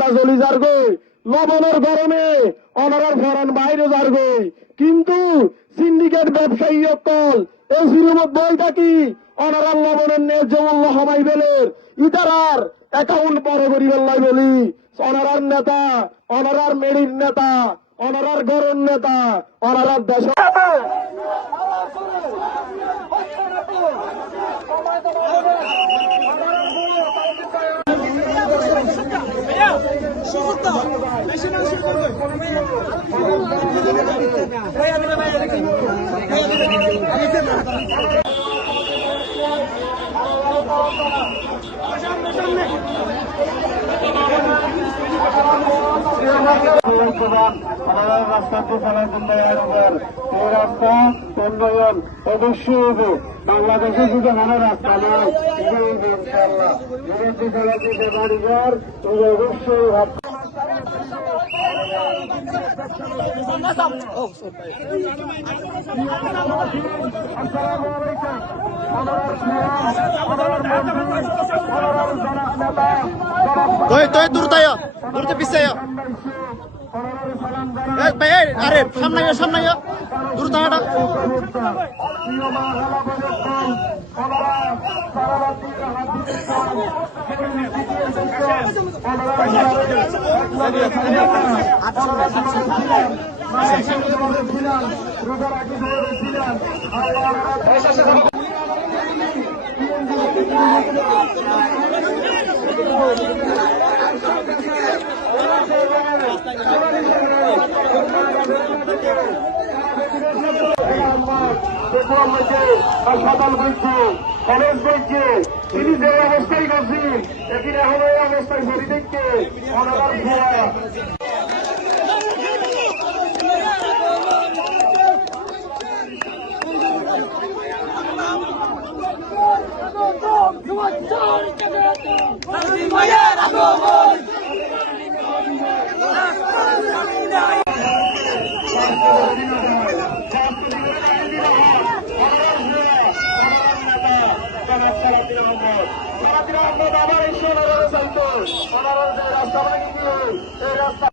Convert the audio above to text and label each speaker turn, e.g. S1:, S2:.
S1: আমরা চলি যার গই লবণের গরমে অনারার ফরান বাইরে যার গই কিন্তু সিন্ডিকেট ব্যবসায়ী অকল এই সিরুমত বই থাকি অনারার লবণের ন্যায্য মূল্য হমাই বেলের ইতারার অ্যাকাউন্ট পরে করি বেল্লাই বলি। অনারার নেতা, অনারার মেরির নেতা, অনারার গরম নেতা, অনারার দেশ রাস্তাতে চলার জন্য এই রাস্তা উন্নয়ন অবশ্যই হবে বাংলাদেশে শুধু ভালো রাস্তা বাড়িঘর অবশ্যই হবে আসসালামু আলাইকুম আমার আমার মন্ত্রী আমার জনাব নেতা জনাব
S2: তোই তোই দূর তাইয়া দূর তো পিছে আয়া এই ভাই এই, আরে সামনে সামনে দূর ছিলাম
S1: দেখলাম যে হাসপাতাল বলছে কলেজ বলছে তিনি যে অবস্থায় করছেন এখানে এখন এই অবস্থায় ঘড়ি দেখছে অনার ভুয়া আবার এই সোনার চাইতো সোনার রাস্তা মানে কি? এই রাস্তা।